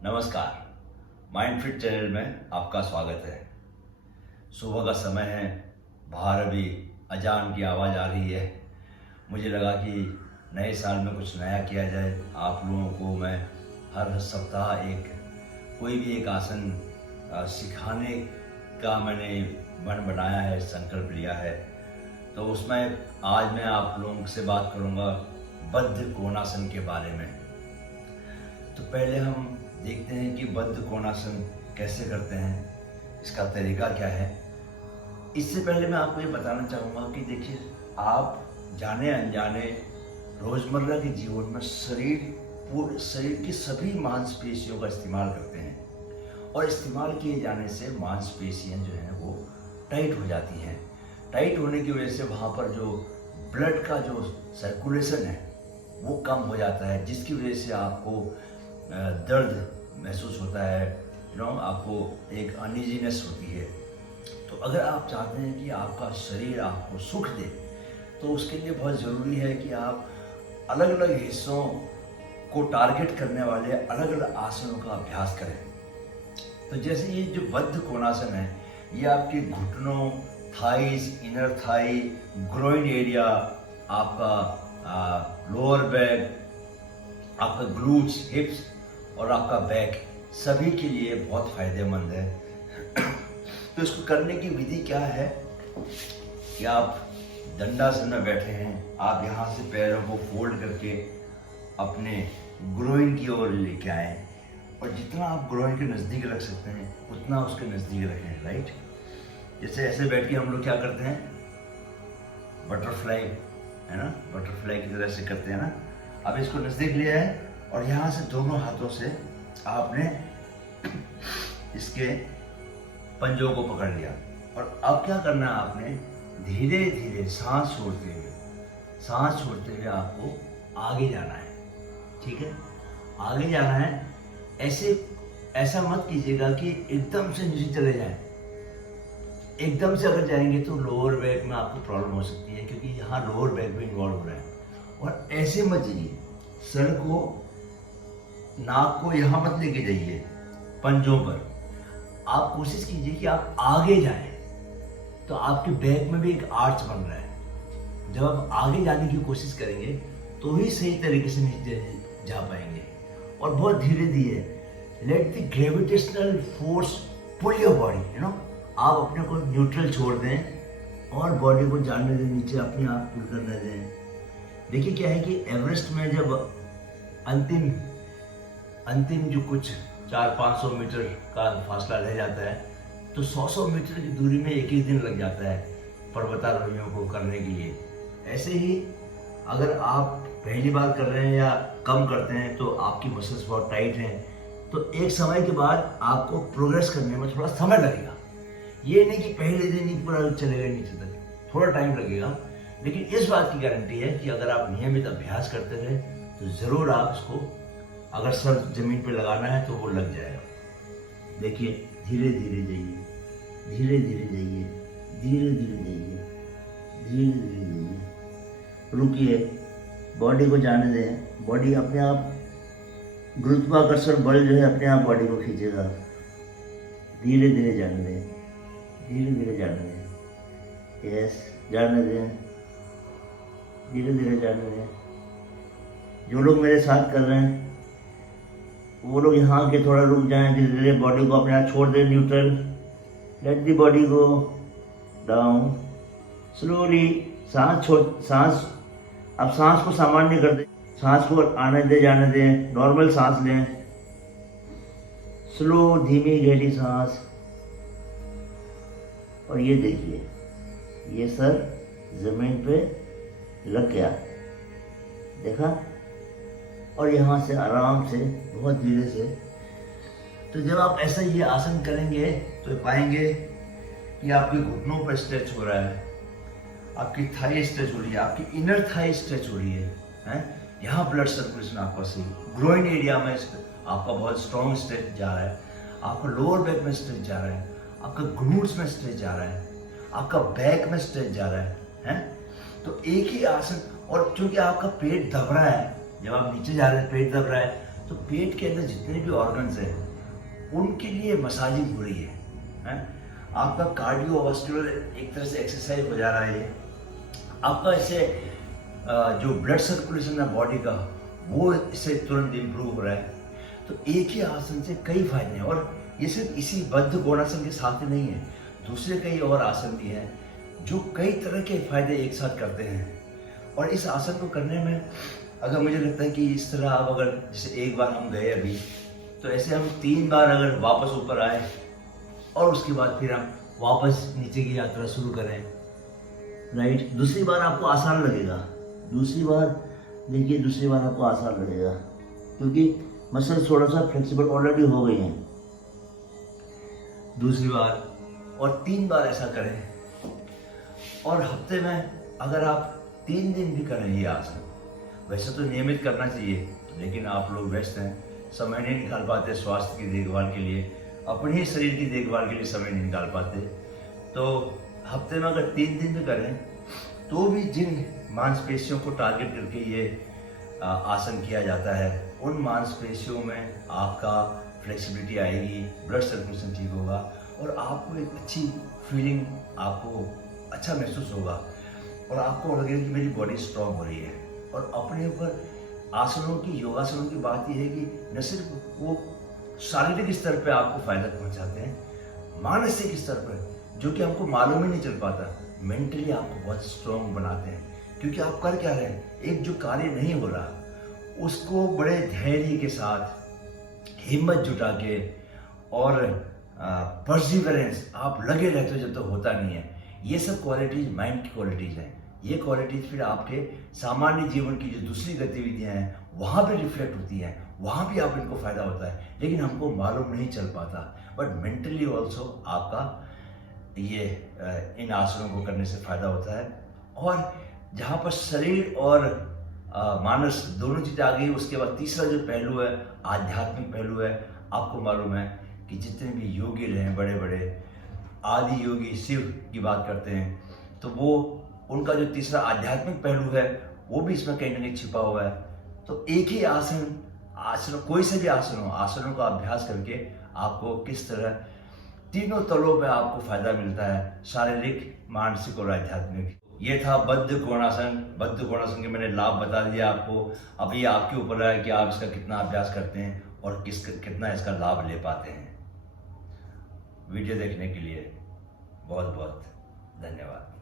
नमस्कार, mind fit channel में आपका स्वागत है। सुबह का समय है, बाहर अभी अजान की आवाज़ आ रही है। मुझे लगा कि नए साल में कुछ नया किया जाए। आप लोगों को मैं हर सप्ताह कोई भी एक आसन सिखाने का मैंने मन बनाया है, संकल्प लिया है। तो उसमें आज मैं आप लोगों से बात करूंगा बद्ध कोणासन के बारे में। तो पहले हम देखते हैं कि बद्ध कोणासन कैसे करते हैं, इसका तरीका क्या है। इससे पहले मैं आपको ये बताना चाहूँगा कि देखिए, आप जाने अनजाने रोज़मर्रा के जीवन में शरीर की सभी मांसपेशियों का इस्तेमाल करते हैं और इस्तेमाल किए जाने से मांसपेशियाँ जो हैं वो टाइट हो जाती हैं। टाइट होने की वजह से वहाँ पर जो ब्लड का जो सर्कुलेशन है वो कम हो जाता है, जिसकी वजह से आपको दर्द महसूस होता है, आपको एक अनईजीनेस होती है। तो अगर आप चाहते हैं कि आपका शरीर आपको सुख दे, तो उसके लिए बहुत ज़रूरी है कि आप अलग अलग हिस्सों को टारगेट करने वाले अलग अलग आसनों का अभ्यास करें। तो जैसे ये जो बद्ध कोणासन है, ये आपके घुटनों, thighs, inner thigh, groin area, आपका लोअर बैक, आपका ग्लूट्स, हिप्स और आपका बैक, सभी के लिए बहुत फायदेमंद है। तो इसको करने की विधि क्या है कि आप दंडासन में बैठे हैं, आप यहाँ से पैरों को फोल्ड करके अपने ग्रोइन की ओर लेके आए और जितना आप ग्रोइन के नज़दीक रख सकते हैं उतना उसके नज़दीक रखें, राइट। जैसे ऐसे बैठ के हम लोग क्या करते हैं, बटरफ्लाई, है ना, बटरफ्लाई की तरह से करते हैं ना। अब इसको नज़दीक लिया है और यहाँ से दोनों हाथों से आपने इसके पंजों को पकड़ लिया और अब क्या करना है, आपने धीरे धीरे सांस छोड़ते हुए आपको आगे जाना है, ठीक है, आगे जाना है। ऐसा मत कीजिएगा कि एकदम से नीचे चले जाएं। एकदम से अगर जाएंगे तो लोअर बैक में आपको प्रॉब्लम हो सकती है, क्योंकि यहाँ लोअर बैक भी इन्वॉल्व हो रहा है। और ऐसे मत जाइए, सर को, नाक को यहाँ मत लेके जाइए, पंजों पर। आप कोशिश कीजिए कि आप आगे जाएं, तो आपके बैक में भी एक आर्च बन रहा है। जब आप आगे जाने की कोशिश करेंगे तो ही सही तरीके से नीचे जा पाएंगे। और बहुत धीरे धीरे let the gravitational force pull your body, आप अपने को न्यूट्रल छोड़ दें और बॉडी को जाने दें, नीचे अपने आप पुल करने दें। देखिए क्या है कि एवरेस्ट में जब अंतिम जो कुछ 400-500 मीटर का फासला रह जाता है, तो 100 मीटर की दूरी में एक ही दिन लग जाता है पर्वतारोहियों को करने के लिए। ऐसे ही अगर आप पहली बार कर रहे हैं या कम करते हैं तो आपकी मसल्स बहुत टाइट हैं, तो एक समय के बाद आपको प्रोग्रेस करने में थोड़ा समय लगेगा। ये नहीं कि पहले दिन ही पूरा चलेगा नीचे तक, थोड़ा टाइम लगेगा। लेकिन इस बात की गारंटी है कि अगर आप नियमित अभ्यास करते रहे तो ज़रूर आप इसको, अगर सर जमीन पे लगाना है तो वो लग जाएगा। देखिए, धीरे धीरे जाइए, धीरे धीरे जाइए, धीरे धीरे जाइए, धीरे धीरे जाइए, रुकिए, बॉडी को जाने दें। बॉडी अपने आप, गुरुत्वाकर्षण बल जो है अपने आप बॉडी को खींचेगा। धीरे धीरे जाने दें, धीरे धीरे जाने दें, यस, जाने दें, धीरे धीरे जाने दें। जो लोग मेरे साथ कर रहे हैं वो लोग यहाँ के थोड़ा रुक जाएं, धीरे धीरे बॉडी को अपने आप छोड़ दें neutral. Let the body go down slowly. अब सांस को सामान्य कर दें, सांस को आने दे, जाने दें, नॉर्मल सांस लें, स्लो, धीमी गहरी सांस। और ये देखिए, ये सर जमीन पे लग गया, देखा, और यहाँ से आराम से, बहुत धीरे से। तो जब आप ऐसा ये आसन करेंगे तो पाएंगे कि आपके घुटनों पर स्ट्रेच हो रहा है, आपकी थाई स्ट्रेच हो रही है, आपकी इनर थाई स्ट्रेच हो रही है? यहाँ ब्लड सर्कुलेशन आपका सही, ग्रोइन एरिया में आपका बहुत स्ट्रॉन्ग स्ट्रेच जा रहा है, आपका लोअर बैक में स्ट्रेच जा रहा है, आपका ग्लूट्स में स्ट्रेच जा रहा है, आपका बैक में स्ट्रेच जा रहा है? तो एक ही आसन, और क्योंकि आपका पेट दब रहा है, जब आप नीचे जा रहे हैं पेट दब रहा है, तो पेट के अंदर जितने भी ऑर्गन्स हैं उनके लिए मसाजिंग हो रही है? आपका कार्डियोवास्कुलर एक तरह से एक्सरसाइज हो जा रहा है। ये आपका इससे जो ब्लड सर्कुलेशन है बॉडी का वो इससे तुरंत इम्प्रूव हो रहा है। तो एक ही आसन से कई फायदे हैं, और ये सिर्फ इसी बद्ध कोणासन के साथ ही नहीं है, दूसरे कई और आसन भी हैं जो कई तरह के फायदे एक साथ करते हैं। और इस आसन को करने में अगर मुझे लगता है कि इस तरह आप अगर जैसे एक बार हम गए अभी, तो ऐसे हम 3 बार अगर वापस ऊपर आए और उसके बाद फिर हम वापस नीचे की यात्रा शुरू करें, राइट। दूसरी बार आपको आसान लगेगा, दूसरी बार देखिए, दूसरी बार आपको आसान लगेगा क्योंकि मसल थोड़ा सा फ्लेक्सिबल ऑलरेडी हो गई हैं। दूसरी बार और 3 बार ऐसा करें, और हफ्ते में अगर आप 3 दिन भी करें ये आसन, वैसे तो नियमित करना चाहिए, लेकिन आप लोग व्यस्त हैं, समय नहीं निकाल पाते स्वास्थ्य की देखभाल के लिए, अपने ही शरीर की देखभाल के लिए समय नहीं निकाल पाते। तो हफ्ते में अगर 3 दिन भी करें तो भी जिन मांसपेशियों को टारगेट करके ये आसन किया जाता है, उन मांसपेशियों में आपका फ्लेक्सिबिलिटी आएगी, ब्लड सर्कुलेशन ठीक होगा, और आपको एक अच्छी फीलिंग, आपको अच्छा महसूस होगा, और आपको लगेगा कि मेरी बॉडी स्ट्रांग हो रही है। और अपने ऊपर आसनों की, योगासनों की बात यह है कि न सिर्फ वो शारीरिक स्तर पे आपको फायदा पहुंचाते हैं, मानसिक स्तर पर जो कि हमको मालूम ही नहीं चल पाता, मेंटली आपको बहुत स्ट्रांग बनाते हैं। क्योंकि आप कर क्या रहे हैं, एक जो कार्य नहीं हो रहा उसको बड़े धैर्य के साथ, हिम्मत जुटा के और परसिवरेंस आप लगे रहते हो जब तक होता नहीं है। ये सब क्वालिटीज माइंड की क्वालिटीज हैं। ये क्वालिटीज फिर आपके सामान्य जीवन की जो दूसरी गतिविधियां हैं वहाँ पे रिफ्लेक्ट होती हैं, वहाँ भी आप इनको फायदा होता है, लेकिन हमको मालूम नहीं चल पाता। बट मेंटली ऑल्सो आपका ये इन आसनों को करने से फायदा होता है। और जहाँ पर शरीर और मानस दोनों चीज़ आ गई, उसके बाद तीसरा जो पहलू है, आध्यात्मिक पहलू है। आपको मालूम है कि जितने भी योगी रहे हैं, बड़े बड़े आदि योगी शिव की बात करते हैं, तो वो उनका जो तीसरा आध्यात्मिक पहलू है वो भी इसमें कहीं ना कहीं छिपा हुआ है। तो एक ही आसन कोई से भी आसन हो, आसनों का अभ्यास करके आपको किस तरह तीनों तलों पे आपको फायदा मिलता है, शारीरिक, मानसिक और आध्यात्मिक। ये था बद्ध कोणासन। बद्ध कोणासन के मैंने लाभ बता दिया आपको। अभी आपके ऊपर है कि आप इसका कितना अभ्यास करते हैं और कितना इसका लाभ ले पाते हैं। वीडियो देखने के लिए बहुत बहुत धन्यवाद।